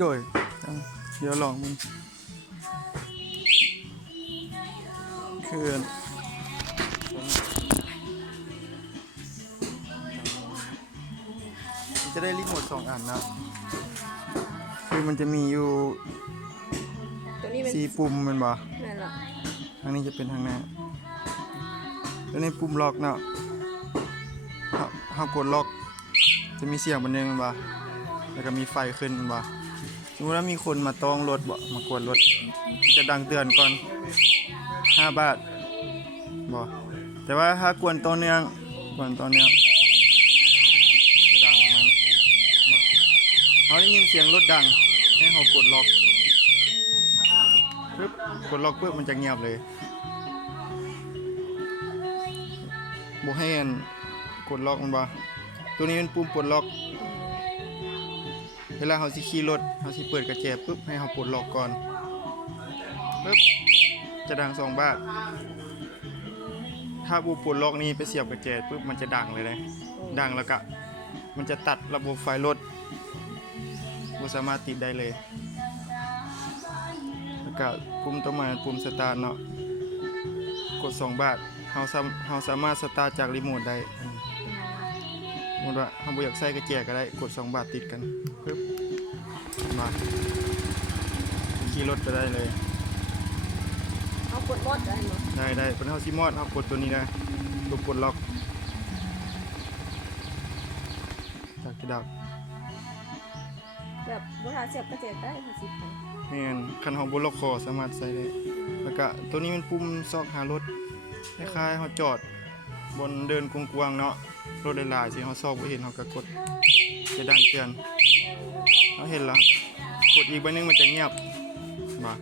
โดยเดี๋ยวลองมึงคือจะได้รีโมท2 อันนะคือมันจะมีอยู่ตัวนี้เป็น4 ปุ่มแมันบ่นั่นหรอทางนี้จะเป็นทางหน้าตัวนี้ปุ่มล็อกเนาะเฮากดล็อกจะมีเสียงบันเทิงมันบ่แล้วก็มีไฟขึ้นมันบ่สมมุติว่ามีคนมาต้องรถบ่มากวนรถจะดังเตือนก่อน5 บาทบ่แต่ว่าถ้ากวนต่อเนื่องจะดังประมาณบ่เขาได้ยินเสียงรถดังให้เขากดล็อกปึ๊บกดล็อกปึ๊บมันจะเงียบเลยบ่ให้กดล็อกมันบ่ตัวนี้เป็นปุ่มปลดล็อกเวลาเขาสิขี่รถเขาสิเปิดกระแจปึ๊บให้เขาปลดล็อกก่อนปึ๊บจะดัง2 บาทถ้าบูปลดล็อกนี้ไปเสียบกระแจปึ๊บมันจะดังเลยนะดังแล้วก็มันจะตัดระบบไฟรถบ่สามารถติดได้เลยแล้วก็ปุ่มต่อมาปุ่มสตาร์ทเนาะกด2 บาทเราสามารถสตาร์ทจากรีโมทได้สมมติว่าเราบ่อยากใส่กระแจก็ได้กด2 บาทติดกันปึ๊บมาขี่รถไปได้เลยเอากดรถได้ไหมได้เป็นเฮาซิมอดเฮากดตัวนี้ได้ตัวกดล็อกจากกระดับแบบเวลาเสียบกระเจี๊ยบได้50,000แม่นคันเฮาบ่ล็อกคอสามารถใส่ได้แล้วก็ตัวนี้มันปุ่มซอกหารถคล้ายๆเฮาจอดบนเดินกว้างๆเนาะรถหลายๆสิเฮาซอกบ่เห็นเฮาก็กดจะดังเตือนเฮาเห็นแล้วกดอีกใบนึงมันจะเงียบมา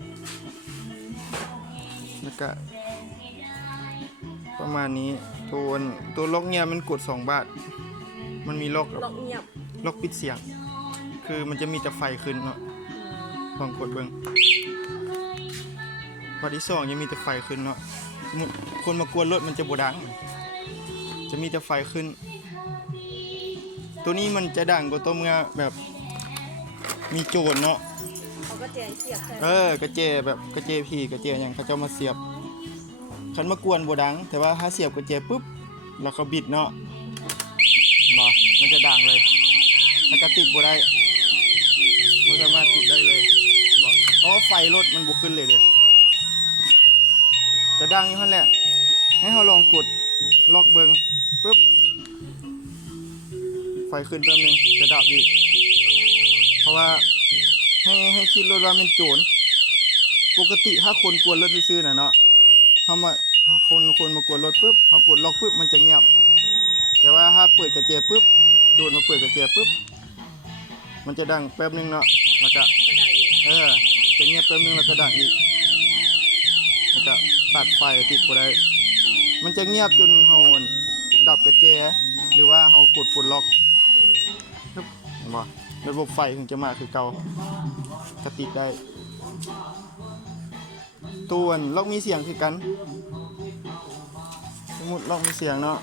แล้วก็ประมาณนี้ตัวล็อกเงียบมันกด2 บาทมันมีล็อกเงียบล็อกปิดเสียงคือมันจะมีแต่ไฟขึ้นเนาะลองกดเบิ่งบาทที่2ยังมีแต่ไฟขึ้นเนาะคนมากวนรถมันจะบ่ดังจะมีแต่ไฟขึ้นตัวนี้มันจะดังกว่าตัวเมื่อแบบมีโจรเนาะเอากระเจี๊ยบเสียบใช่กระเจแบบกระเจผีกระเจอย่างเขาจะมาเสียบคันมากวนบ่ดังแต่ว่าถ้าเสียบกระเจปุ๊บแล้วเขาบิดเนาะบ่มันจะดังเลยแล้วก็ติดบ่ได้บ่สามารถติดได้เลยบ่เพราะไฟรถมันบ่ขึ้นเลยเด้จะดังอยู่หั่นแหละให้เฮาลองกดล็อกเบิ่งปึ๊บไฟขึ้นแป๊บนึงจะดับอีกเพราะว่าให้คิดรถว่าเป็นโจรปกติถ้าคนกวนรถซื่อๆน่ะเนาะเฮาคนมากวนรถปึ๊บเฮากดล็อกปึ๊บมันจะเงียบแต่ว่าถ้าเปิดกระเจี๊ยบปึ๊บโจรมาเปิดกระเจี๊ยบปึ๊บมันจะดังแป๊บนึงเนาะแล้วก็ดังอีกจะเงียบแป๊บนึงแล้วก็ดังอีกแล้วก็ตัดไฟติดบ่ได้มันจะเงียบจนเฮาดับกระเจี๊ยบหรือว่าเฮากดปลดล็อกปึ๊บเห็นบ่ระบบไฟถึงจะมาคือเก่าก็ติดได้ตัวล็อกมีเสียงคือกันสมมุติล็อกมีเสียงเนาะ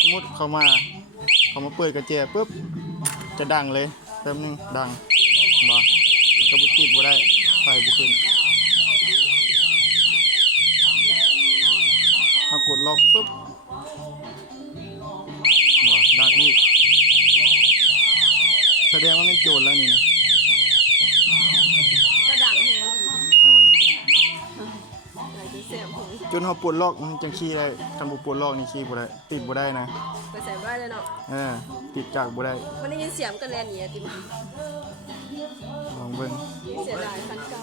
สมมุติเขามาเปิดกระเจี๊ยบปุ๊บจะดังเลยแป๊บนึงดังบ่กระบุติดบ่ได้ไฟบ่ขึ้นพอกดล็อกปุ๊บบ่ดังอีกแสดงว่ามันโจรแล้วนี่นะก็ดังแฮงอีกเสียงผมจนเขาปลดล็อกมันจังขี้ได้คันบ่ปลดล็อกนี่ขี้บ่ได้ติดบ่ได้นะไปใส่บ่ได้เลยเนาะติดจากบ่ได้มันได้ยินเสียงกันแล่นหนีติลองเบิ่งเสียดายคันเก่า